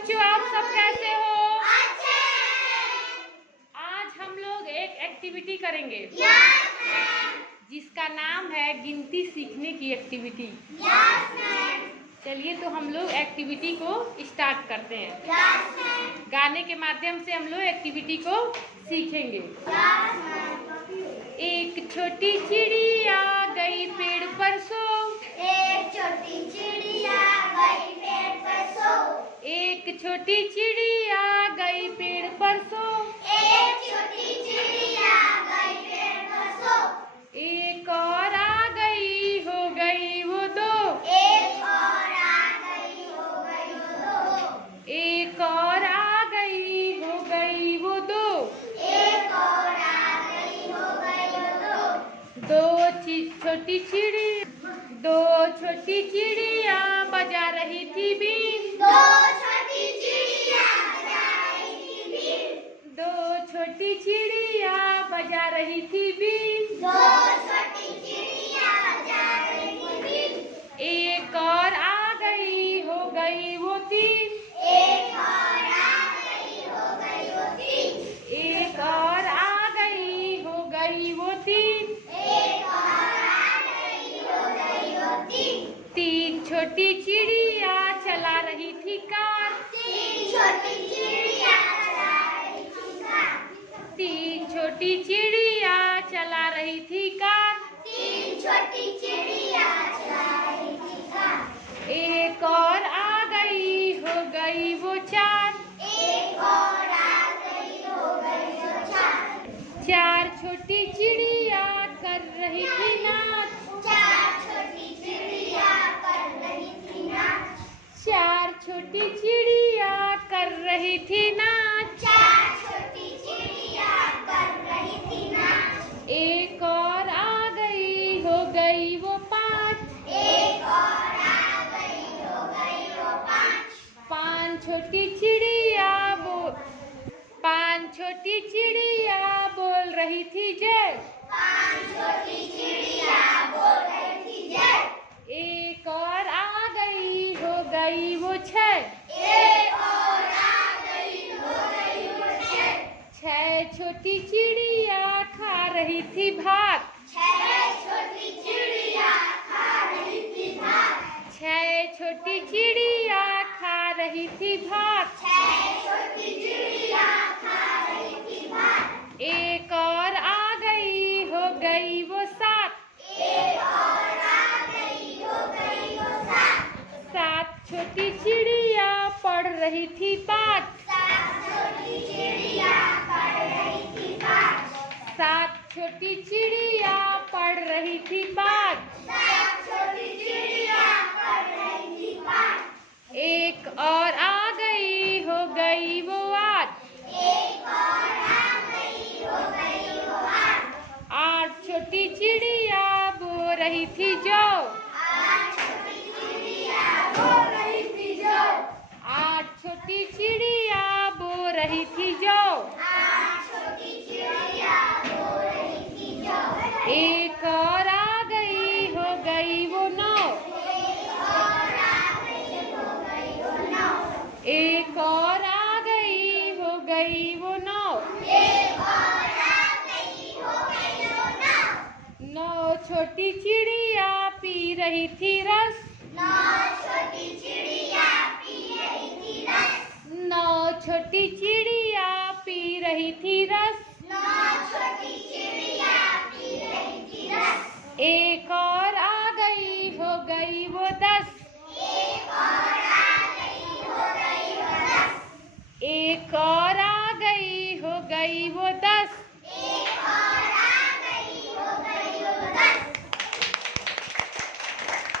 बच्चों, आप सब कैसे हो? अच्छे। आज हम लोग एक एक्टिविटी करेंगे यस जिसका नाम है गिनती सीखने की एक्टिविटी। मैम। चलिए तो हम लोग एक्टिविटी को स्टार्ट करते हैं। Yes ma'am. गाने के माध्यम से हम लोग एक्टिविटी को सीखेंगे। Yes ma'am. एक छोटी चिड़िया गई पेड़ पर सो, एक छोटी चिड़िया गई पेड़ पर सो। एक छोटी चिड़िया गई पेड़ पर सो, एक छोटी चिड़िया गई पेड़ पर सो। एक और आ गई हो गई वो दो, एक और आ गई हो गई वो दो। एक और आ गई हो गई वो दो, एक और आ गई हो गई वो दो। दो छोटी चिड़िया बजा रही थी बीन, दो छोटी चिड़िया बजा रही थी बीन। दो छोटी चिड़िया बजा रही थी बीन, दो छोटी चिड़िया बजा रही थी बीन। एक और आ गई हो गई वो तीन, एक और आ गई हो गई वो तीन। एक और आ गई हो गई वो तीन, एक और आ गई हो गई वो तीन। तीन छोटी चिड़िया चला रही थी कार, तीन छोटी चिड़िया चला रही थी कार। तीन छोटी चिड़िया चला रही थी कार, तीन छोटी चिड़िया चला रही थी कार। एक और आ गई हो गई वो चार, एक और आ गई हो गई वो चार। चार छोटी चिड़िया कर रही थी नाच, चार छोटी चिड़िया कर रही थी नाच। चार छोटी चिड़िया कर रही थी नाच, चार छोटी चिड़िया कर रही थी नाच। एक और आ गई हो गई वो पाँच, एक और आ गई हो गई वो पाँच। पाँच छोटी चिड़िया बोल रही थी जय, पाँच छोटी चिड़िया बोल रही थी जय। एक और आ गई हो गई वो छह, एक और आ गई हो गई वो छह। छह छोटी चिड़िया खा रही थी भात, छह छोटी चिड़िया खा रही थी भात। छह छोटी चिड़िया खा रही थी भात, छह छोटी चिड़िया खा रही थी भात। एक और आ गई हो गई वो सात, एक और आ गई हो गई वो सात। सात छोटी चिड़िया पढ़ रही थी पाठ, सात छोटी चिड़िया पढ़ रही थी पाठ। सात छोटी चिड़िया पढ़ रही थी पाठ। सात छोटी चिड़िया पढ़ रही थी पाठ। एक और आ गई हो गई वो आठ, एक और आ गई हो गई वो आठ। आठ छोटी चिड़िया बो रही थी जो, आठ छोटी चिड़िया बोल रही थी जो। आठ छोटी चिड़िया बो रही थी जो, आठ छोटी चिड़िया बोल रही थी जो। एक और आ गई हो गई वो नौ, एक और आ गई हो गई वो नौ। एक और आ गई हो गई वो नौ, एक और आ गई हो गई वो नौ। नौ छोटी चिड़िया पी रही थी रस, नौ छोटी चिड़िया पी रही थी रस। नौ छोटी चिड़िया पी रही थी रस, नौ छोटी चिड़िया पी रही थी रस। एक और आ गई हो गई वो दस, एक और आ गई हो गई वो दस। एक और आ गई हो गई वो दस,